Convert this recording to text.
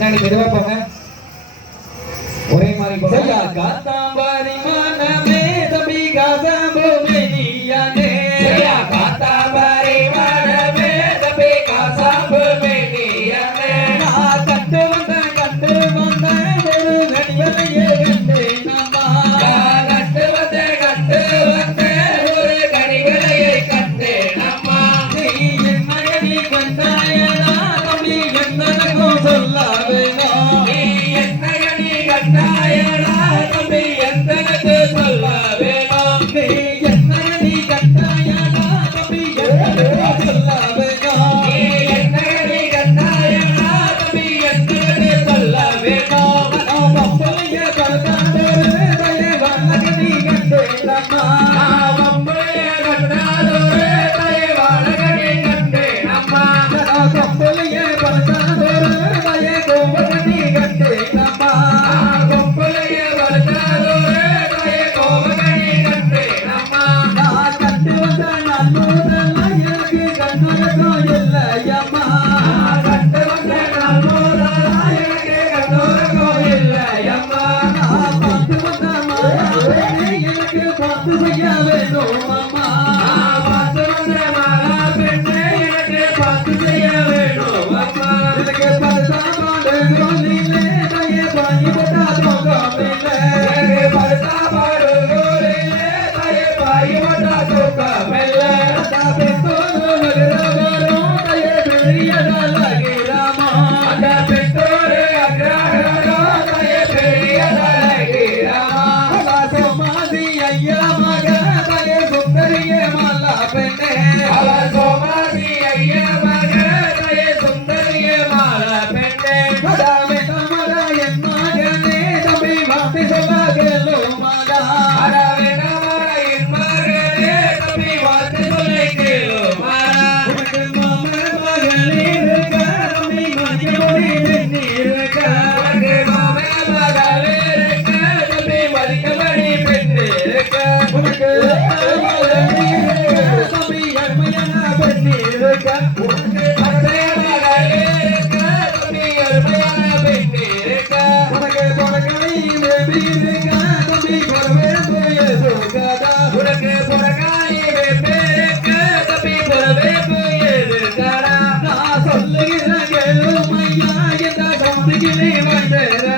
பின்னாடி மெதுவா போங்க. ஒரே மாதிரி போங்க. காத்தாம்பாரி மனமே தம்பி காசாம்பூமி நீயானே. காத்தாம்பாரி மனமே தம்பி காசாம்பூமி நீயானே. நான் கண்டு வந்த ஒரு கனிவலையே கண்டேன் அம்மா. கண்டு வந்த ஒரு கனிவலையை கண்டேன் அம்மா. நீ என்னை கண்டாயனா தம்பி என்னக்கும் சொல்ல வேணும். நீ என்னை கண்டாயனா தம்பி எந்தனக்கு சொல்ல வேணும். நீ என்னை கண்டாயனா தம்பி என்னக்கும் சொல்ல வேணும். நீ என்னை கண்டாயனா தம்பி எந்தனக்கு சொல்ல வேணும். பம்பளைய கண்டாதொரு தயவாளகனி கண்டேன் அம்மா. பம்பளைய கண்டாதொரு தயவாளகனி கண்டேன் அம்மா. பம்பளைய கண்டாதொரு தயகோபகனி கண்டேன் அம்மா. கொம்பளைய கண்டாதொரு தயகோபகனி கண்டேன் அம்மா. நான் கண்டு வந்த நல்லூரெல்லாம் எனக்கு கண்ணழகம் இல்லையம்மா. கண்டு வந்த நல்லூரெல்லாம் எனக்கு கண்ணழகம் இல்லையம்மா. நான் பார்த்து வந்த மாயாவே எனக்கு பார்த்து செய்ய வேணும் அம்மா. பார்த்து வந்த மாலா பெண்ணே எனக்கு பார்த்து செய்ய வேணும் அம்மா. எனக்கு படுத்தா பாடுகோலிலே தய பாயி போட்டா தோகமில்லை. எனக்கு படுத்தா பாடுகோலிலே தய பாயி போட்டா தோகமில்லை. அந்த பெற்றோரு அக்ரஹரோ தய பெரியதழகிராமா. அவ சோமாசி ஐயா மக தய சுந்தரிய மாலா பெண்ணே. அரவேணமாட என் மகளே தம்பி வார்த்தை சொல்லை கேளோ மாலா. உனக்கு மாமே மகளே இருக்க தம்பி மதிக்கபடி பெண்ணு இருக்க. உனக்கு அத்தைய மகளே இருக்க தம்பி அருமையான பெண்ணு இருக்க. உனக்கு புறகாயி வெப்பேருக்க தம்பி புறவேப்பு எதுக்கடா. சொல்லுகிற கேளும் ஐயா என்ற சந்திக்கிலே வந்தேன்